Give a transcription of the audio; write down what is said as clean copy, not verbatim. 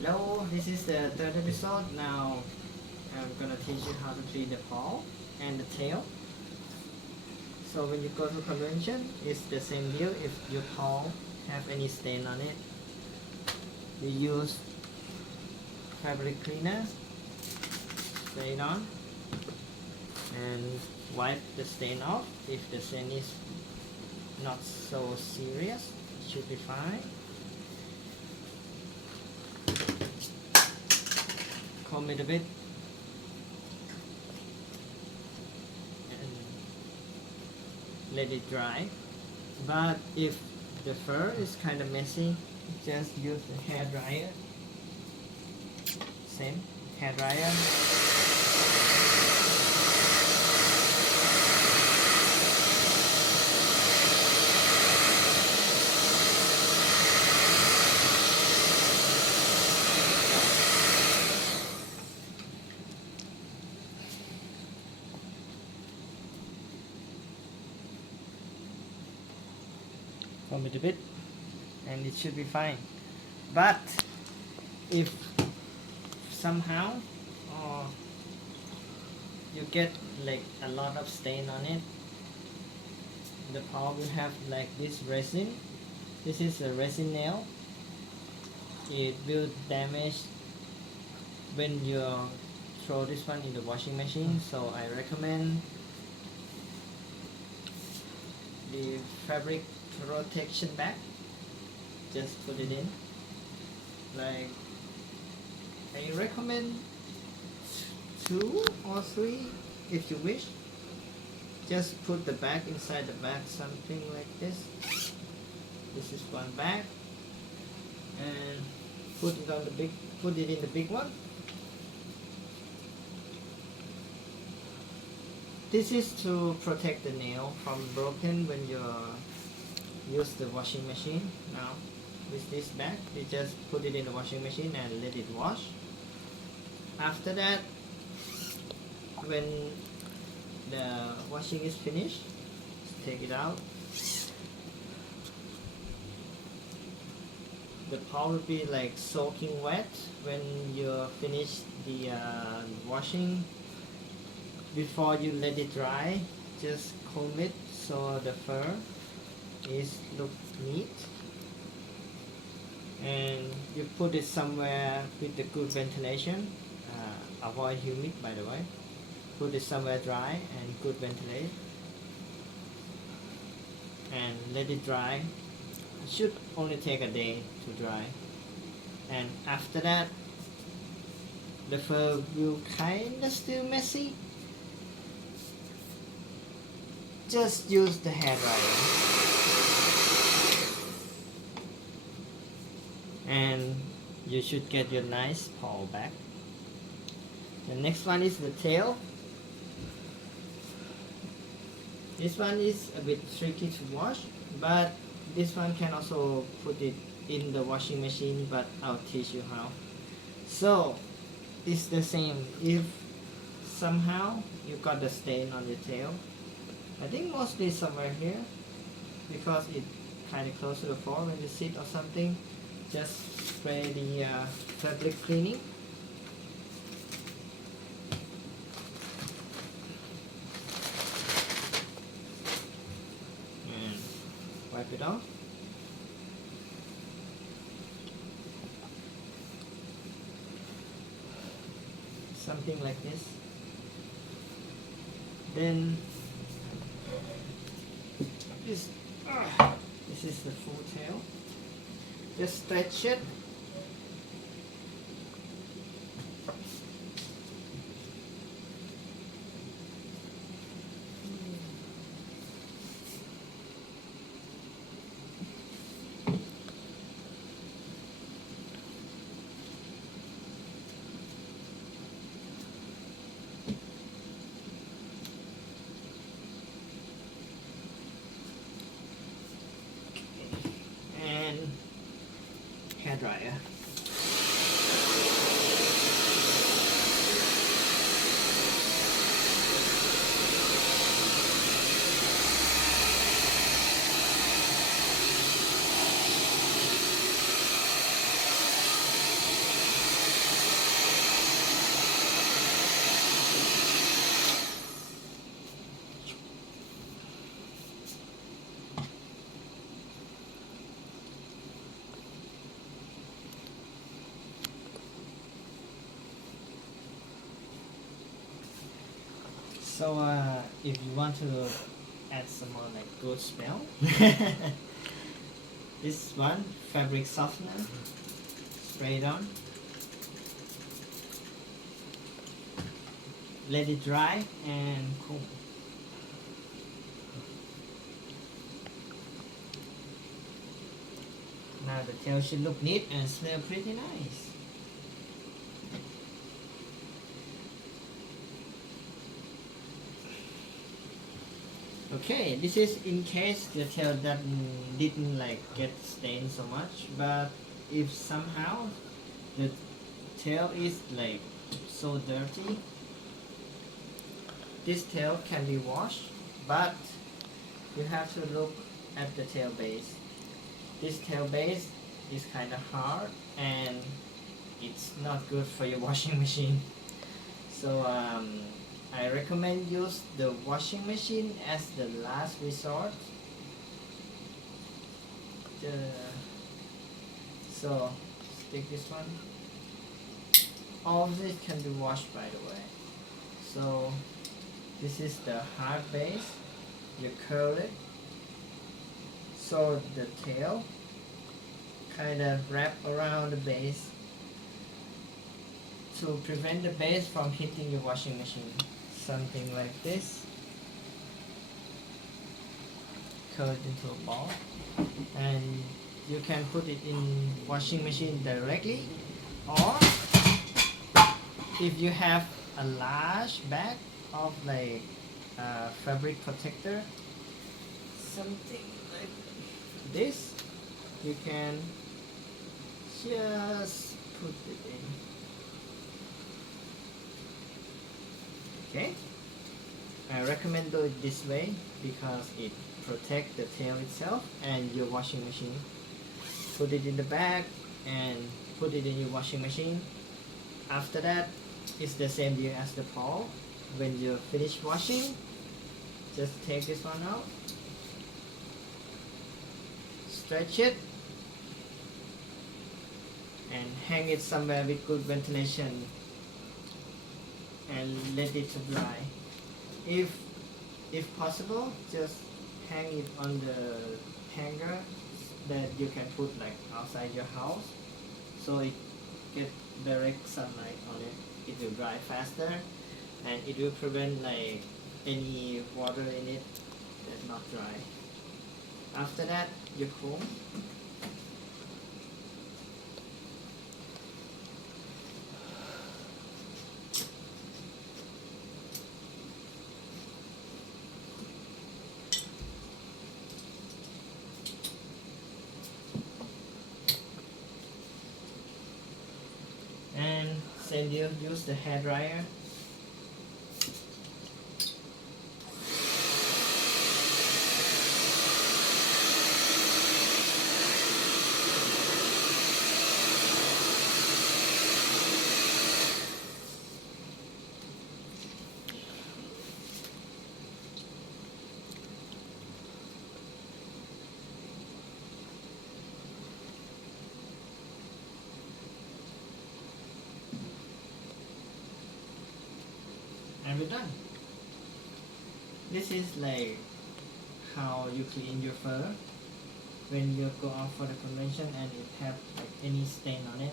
Hello, this is the third episode. Now I'm gonna teach you how to clean the paw and the tail. So when you go to convention, it's the same deal. If your paw have any stain on it, you use fabric cleaner, spray it on, and wipe the stain off. If the stain is not so serious, it should be fine. Comb it a bit and let it dry. But if the fur is kind of messy, just use the hair dryer. Same hair dryer. Comb it a bit and it should be fine. But if somehow you get like a lot of stain on it, the paw will have like this resin. This is a resin nail. It will damage when you throw this one in the washing machine, so I recommend the fabric protection bag. Just put it in. Like, I recommend 2 or 3 if you wish. Just put the bag inside the bag, something like this. This is one bag, and put it in the big one. This is to protect the nail from broken when you use the washing machine. Now with this bag, you just put it in the washing machine and let it wash. After that, when the washing is finished, take it out. The paw will be like soaking wet when you finish the washing. Before you let it dry, just comb it so the fur look neat, and you put it somewhere with the good ventilation. Avoid humid, by the way. Put it somewhere dry and good ventilate, and let it dry. It should only take a day to dry, and after that the fur will kinda still messy. Just use the hair dryer, and you should get your nice paw back. The next one is the tail. This one is a bit tricky to wash, but this one can also put it in the washing machine, but I'll teach you how. So it's the same. If somehow you got the stain on your tail, I think mostly somewhere here, because it kind of close to the floor when you sit or something, just spray the fabric cleaning. And wipe it off. Something like this. Then this is the full tail. Just stretch it. Hair dryer. So if you want to add some more like good smell, this one fabric softener, spray it on, let it dry and cool. Now the tail should look neat and smell pretty nice. Okay, this is in case the tail didn't like get stained so much, but if somehow the tail is like so dirty, this tail can be washed, but you have to look at the tail base. This tail base is kind of hard and it's not good for your washing machine. So I recommend use the washing machine as the last resort. So stick this one. All of this can be washed, by the way. So this is the hard base. You curl it so the tail kind of wrap around the base to prevent the base from hitting your washing machine. Something like this. Curl it into a ball, and you can put it in washing machine directly, or if you have a large bag of like fabric protector, something like this, you can just put it in. Okay, I recommend do it this way because it protects the tail itself and your washing machine. Put it in the bag and put it in your washing machine. After that, it's the same deal as the paw. When you finish washing, just take this one out, stretch it, and hang it somewhere with good ventilation and let it to dry. If possible, just hang it on the hanger that you can put like outside your house, so it get direct sunlight on it. It will dry faster and it will prevent like any water in it that's not dry. After that, you comb. And then you use the hair dryer. And we're done. This is like how you clean your fur when you go out for the convention and it have like any stain on it.